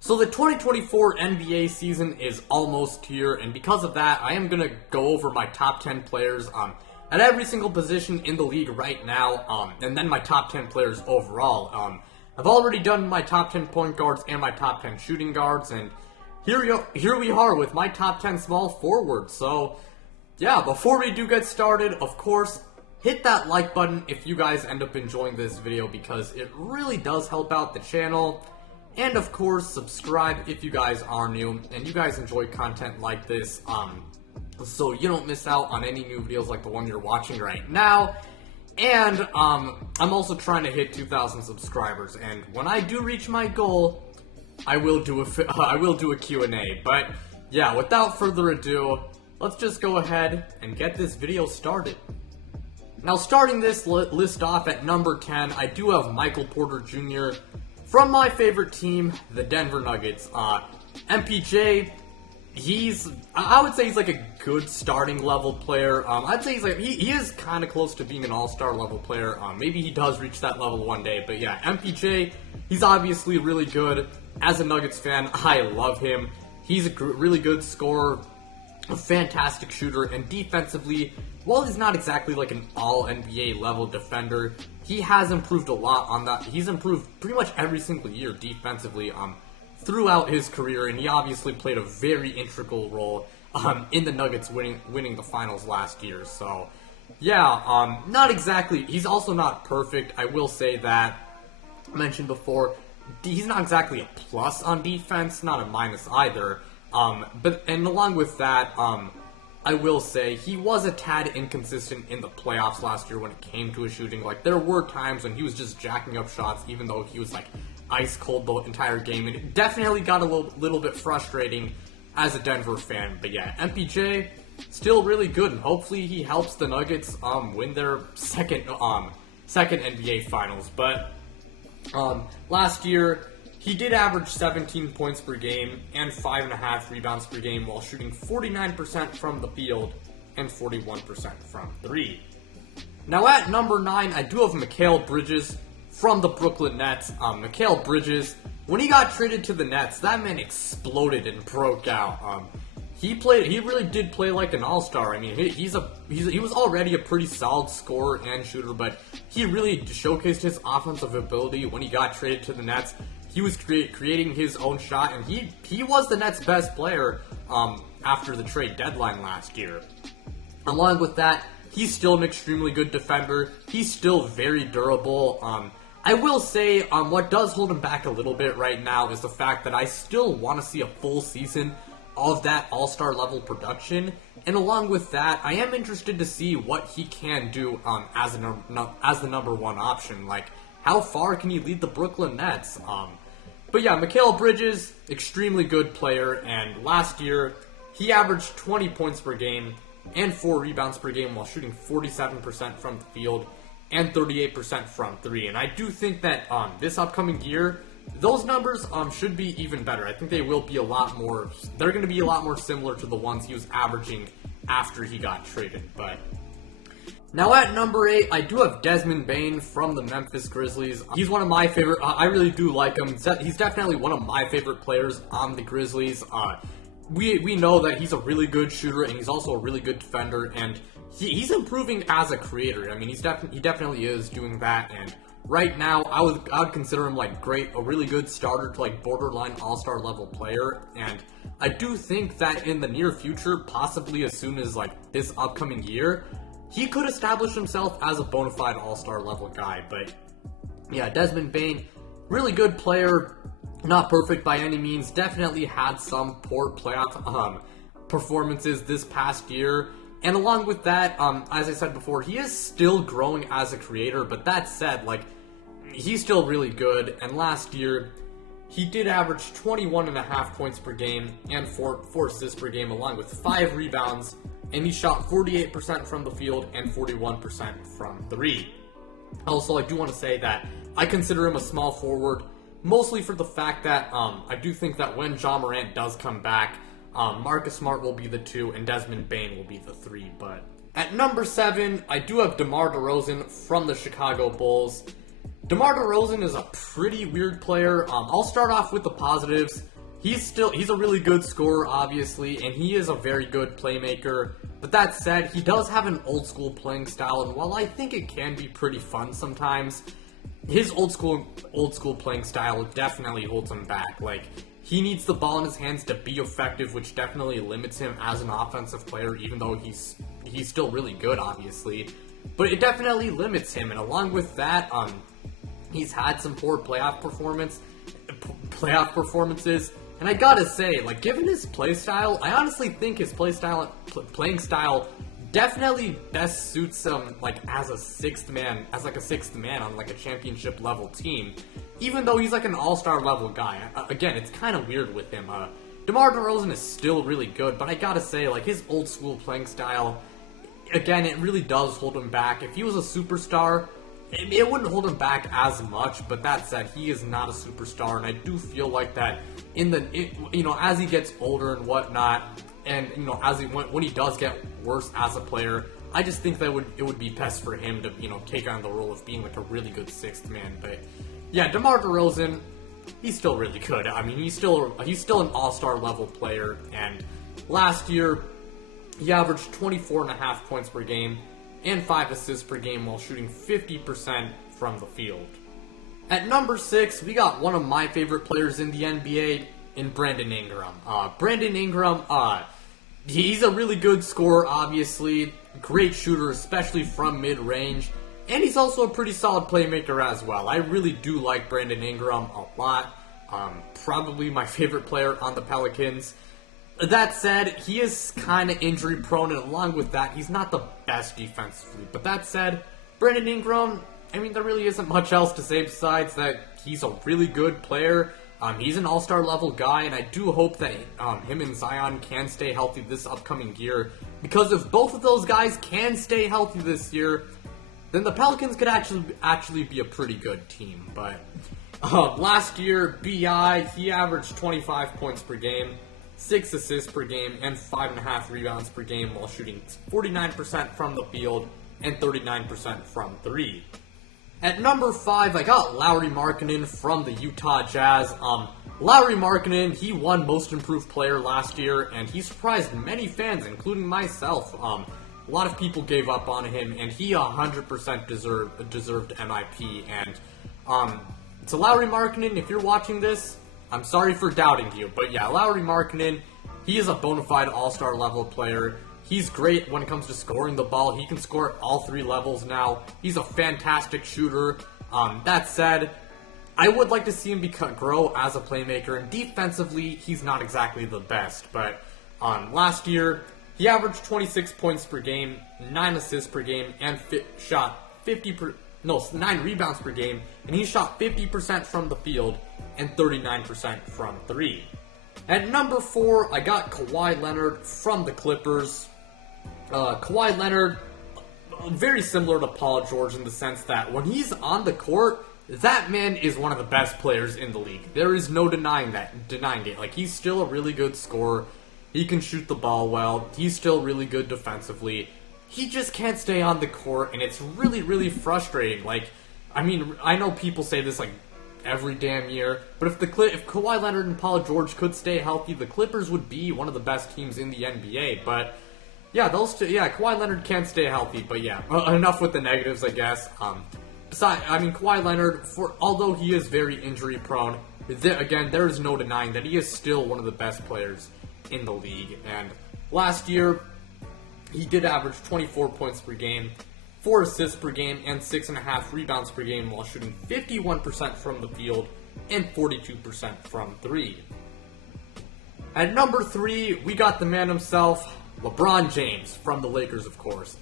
So the 2024 NBA season is almost here, and because of that, I am going to go over my top 10 players at every single position in the league right now, and then my top 10 players overall. I've already done my top 10 point guards and my top 10 shooting guards, and here we are with my top 10 small forwards. So, yeah, before we do get started, of course, hit that like button if you guys end up enjoying this video, because it really does help out the channel. And of course, subscribe if you guys are new and you guys enjoy content like this, so you don't miss out on any new videos like the one you're watching right now. And I'm also trying to hit 2,000 subscribers, and when I do reach my goal, I will do a Q&A. But yeah, without further ado, let's just go ahead and get this video started. Now, starting this list off at number 10, I do have Michael Porter Jr. from my favorite team, the Denver Nuggets. MPJ, I would say he's like a good starting level player. I'd say he is kind of close to being an all-star level player. Maybe he does reach that level one day, but yeah, MPJ, he's obviously really good. As a Nuggets fan, I love him. He's a really good scorer, a fantastic shooter, and defensively, while he's not exactly like an all-NBA level defender, he has improved a lot on that. He's improved pretty much every single year defensively throughout his career, and he obviously played a very integral role in the Nuggets winning the finals last year. So, yeah, not exactly. He's also not perfect. I will say that. I mentioned before, he's not exactly a plus on defense, not a minus either. And along with that, I will say he was a tad inconsistent in the playoffs last year when it came to his shooting. Like, there were times when he was just jacking up shots, even though he was like ice cold the entire game, and it definitely got a little bit frustrating as a Denver fan. But yeah, MPJ still really good, and hopefully he helps the Nuggets win their second NBA Finals. But last year, he did average 17 points per game and 5.5 rebounds per game while shooting 49% from the field and 41% from three. Now at number 9, I do have Mikal Bridges from the Brooklyn Nets. Mikal Bridges, when he got traded to the Nets, that man exploded and broke out. He really did play like an all-star. I mean, he was already a pretty solid scorer and shooter, but he really showcased his offensive ability when he got traded to the Nets. He was creating his own shot, and he was the Nets' best player after the trade deadline last year. Along with that, he's still an extremely good defender. He's still very durable. I will say what does hold him back a little bit right now is the fact that I still want to see a full season of that all-star level production, and along with that, I am interested to see what he can do as the number one option. Like, how far can he lead the Brooklyn Nets? But yeah, Mikal Bridges, extremely good player, and last year, he averaged 20 points per game and 4 rebounds per game while shooting 47% from the field and 38% from three. And I do think that this upcoming year, those numbers should be even better. I think they will be they're going to be a lot more similar to the ones he was averaging after he got traded. But now at number 8, I do have Desmond Bane from the Memphis Grizzlies. He's one of my favorite, I really do like him. He's definitely one of my favorite players on the Grizzlies. We know that he's a really good shooter, and he's also a really good defender, and he's improving as a creator. I mean, he definitely is doing that, and right now, I would consider him like a really good starter to like borderline all-star level player, and I do think that in the near future, possibly as soon as like this upcoming year, he could establish himself as a bona fide all-star level guy. But yeah, Desmond Bane, really good player, not perfect by any means, definitely had some poor playoff performances this past year. And along with that, as I said before, he is still growing as a creator, but that said, like, he's still really good. And last year, he did average 21.5 points per game and 4 assists per game, along with 5 rebounds, and he shot 48% from the field and 41% from three. Also, I do want to say that I consider him a small forward, mostly for the fact that I do think that when Ja Morant does come back, Marcus Smart will be the 2 and Desmond Bane will be the 3. But at number 7, I do have DeMar DeRozan from the Chicago Bulls. DeMar DeRozan is a pretty weird player. I'll start off with the positives. He's a really good scorer, obviously, and he is a very good playmaker. But that said, he does have an old school playing style, and while I think it can be pretty fun sometimes, his old school playing style definitely holds him back. Like, he needs the ball in his hands to be effective, which definitely limits him as an offensive player, even though he's still really good, obviously. But it definitely limits him, and along with that, he's had some poor playoff performances, and I gotta say, like, given his play style, I honestly think his playing style definitely best suits him, like, as a sixth man on, like, a championship level team, even though he's, like, an all-star level guy. Again, it's kind of weird with him. DeMar DeRozan is still really good, but I gotta say, like, his old school playing style, again, it really does hold him back. If he was a superstar, it wouldn't hold him back as much, but that said, he is not a superstar, and I do feel like that as he gets older and whatnot, and when he does get worse as a player, I just think that it would be best for him to take on the role of being like a really good sixth man. But yeah, DeMar DeRozan, he's still really good. I mean, he's still an all-star level player, and last year he averaged 24.5 points per game and 5 assists per game while shooting 50% from the field. At number 6, we got one of my favorite players in the NBA, in Brandon Ingram. Brandon Ingram, he's a really good scorer, obviously, great shooter, especially from mid-range, and he's also a pretty solid playmaker as well. I really do like Brandon Ingram a lot. Probably my favorite player on the Pelicans. That said, he is kind of injury prone, and along with that, he's not the best defensively. But that said, Brandon Ingram, I mean, there really isn't much else to say besides that he's a really good player. He's an all-star level guy, and I do hope that him and Zion can stay healthy this upcoming year. Because if both of those guys can stay healthy this year, then the Pelicans could actually be a pretty good team. But last year, B.I., he averaged 25 points per game, 6 assists per game, and 5.5 rebounds per game while shooting 49% from the field and 39% from 3. At number 5, I got Lowry Markkanen from the Utah Jazz. Lowry Markkanen, he won Most Improved Player last year, and he surprised many fans, including myself. A lot of people gave up on him, and he 100% deserved MIP. And to Lowry Markkanen, if you're watching this, I'm sorry for doubting you, but yeah, Lowry Markkanen, he is a bona fide all-star level player. He's great when it comes to scoring the ball. He can score at all 3 levels now. He's a fantastic shooter. That said, I would like to see him grow as a playmaker, and defensively, he's not exactly the best. But last year, he averaged 26 points per game, 9 assists per game, and shot 9 rebounds per game, and he shot 50% from the field and 39% from 3. At number 4, I got Kawhi Leonard from the Clippers. Kawhi Leonard, very similar to Paul George in the sense that when he's on the court, that man is one of the best players in the league. There is no denying it. Like, he's still a really good scorer. He can shoot the ball well. He's still really good defensively. He just can't stay on the court, and it's really, really frustrating. Like, I mean, I know people say this, like, every damn year, but if Kawhi Leonard and Paul George could stay healthy, the Clippers would be one of the best teams in the NBA. But yeah, Kawhi Leonard can't stay healthy. But yeah, enough with the negatives, I guess. Kawhi Leonard, although he is very injury prone, again, there is no denying that he is still one of the best players in the league. And last year, he did average 24 points per game, 4 assists per game, and 6.5 rebounds per game while shooting 51% from the field and 42% from 3. At number 3, we got the man himself, LeBron James from the Lakers, of course.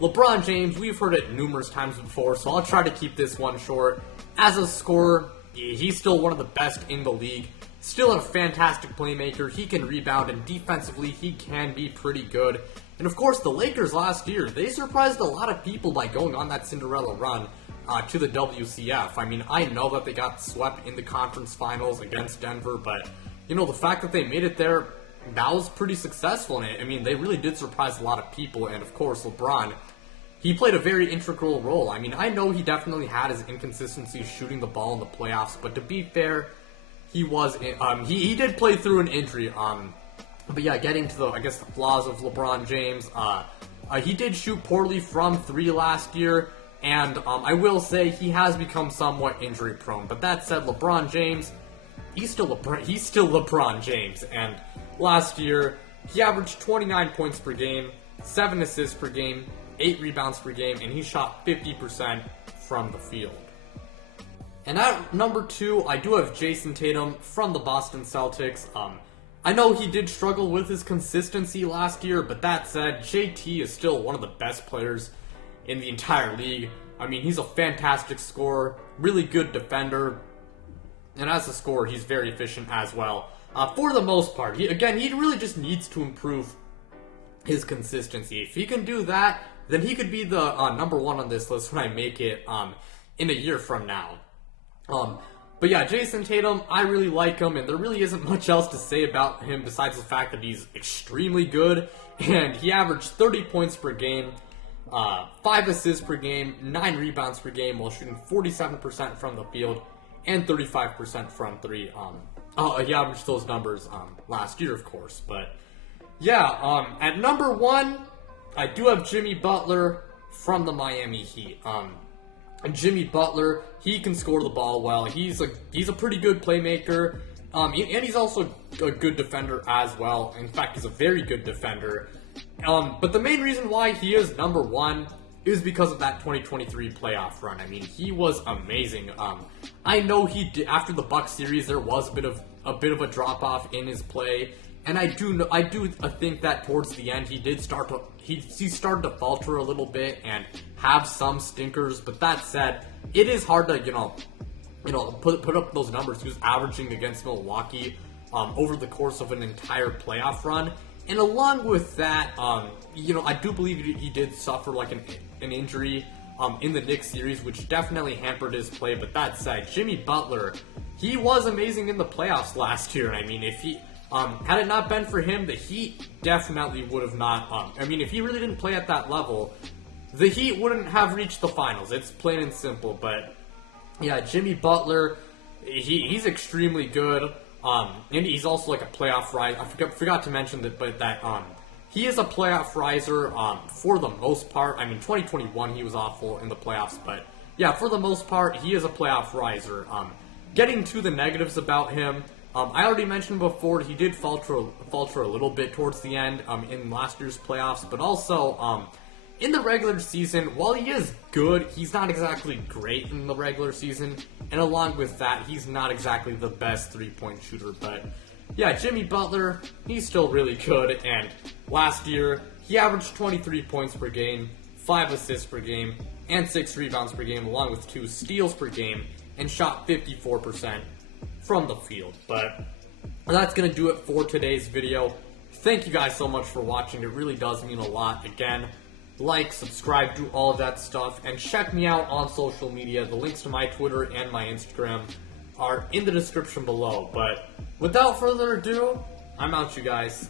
LeBron James, we've heard it numerous times before, so I'll try to keep this one short. As a scorer, he's still one of the best in the league. Still a fantastic playmaker. He can rebound, and defensively, he can be pretty good. And of course, the Lakers last year, they surprised a lot of people by going on that Cinderella run to the WCF. I mean, I know that they got swept in the conference finals against Denver, but, the fact that they made it there, that was pretty successful. And I mean, they really did surprise a lot of people. And of course, LeBron, he played a very integral role. I mean, I know he definitely had his inconsistencies shooting the ball in the playoffs, but to be fair, he did play through an injury. But yeah, getting to the flaws of LeBron James, he did shoot poorly from 3 last year, and I will say he has become somewhat injury prone. But that said, LeBron James, he's still LeBron James, and last year he averaged 29 points per game, 7 assists per game, 8 rebounds per game, and he shot 50% from the field. And at number 2, I do have Jayson Tatum from the Boston Celtics. I know he did struggle with his consistency last year, but that said, JT is still one of the best players in the entire league. I mean, he's a fantastic scorer, really good defender, and as a scorer, he's very efficient as well. For the most part, he really just needs to improve his consistency. If he can do that, then he could be the number 1 on this list when I make it in a year from now. But yeah, Jayson Tatum, I really like him, and there really isn't much else to say about him besides the fact that he's extremely good, and he averaged 30 points per game, 5 assists per game, 9 rebounds per game, while shooting 47% from the field, and 35% from 3. He averaged those numbers last year, of course, but yeah, at number 1, I do have Jimmy Butler from the Miami Heat. And Jimmy Butler, he can score the ball well. He's a pretty good playmaker, and he's also a good defender as well. In fact, he's a very good defender. But the main reason why he is number 1 is because of that 2023 playoff run. I mean, he was amazing. I know he did, after the Bucks series, there was a bit of a drop off in his play, and I do think that towards the end he started to falter a little bit and have some stinkers. But that said, it is hard to put up those numbers he was averaging against Milwaukee over the course of an entire playoff run. And along with that, I do believe he did suffer like an injury in the Knicks series, which definitely hampered his play. But that said, Jimmy Butler, he was amazing in the playoffs last year. I mean, if he had it not been for him, the Heat definitely would have not. If he really didn't play at that level, the Heat wouldn't have reached the finals. It's plain and simple. But yeah, Jimmy Butler, he's extremely good. And he's also like a playoff riser. I forgot to mention that, but that he is a playoff riser for the most part. I mean, 2021 he was awful in the playoffs, but yeah, for the most part he is a playoff riser. Getting to the negatives about him, I already mentioned before he did falter a little bit towards the end in last year's playoffs, but also in the regular season, while he is good, he's not exactly great in the regular season, and along with that, he's not exactly the best three-point shooter. But yeah, Jimmy Butler, he's still really good, and last year, he averaged 23 points per game, 5 assists per game, and 6 rebounds per game, along with 2 steals per game, and shot 54% from the field. But that's going to do it for today's video. Thank you guys so much for watching. It really does mean a lot. Again, like, subscribe, do all of that stuff, and check me out on social media. The links to my Twitter and my Instagram are in the description below. But without further ado, I'm out, you guys.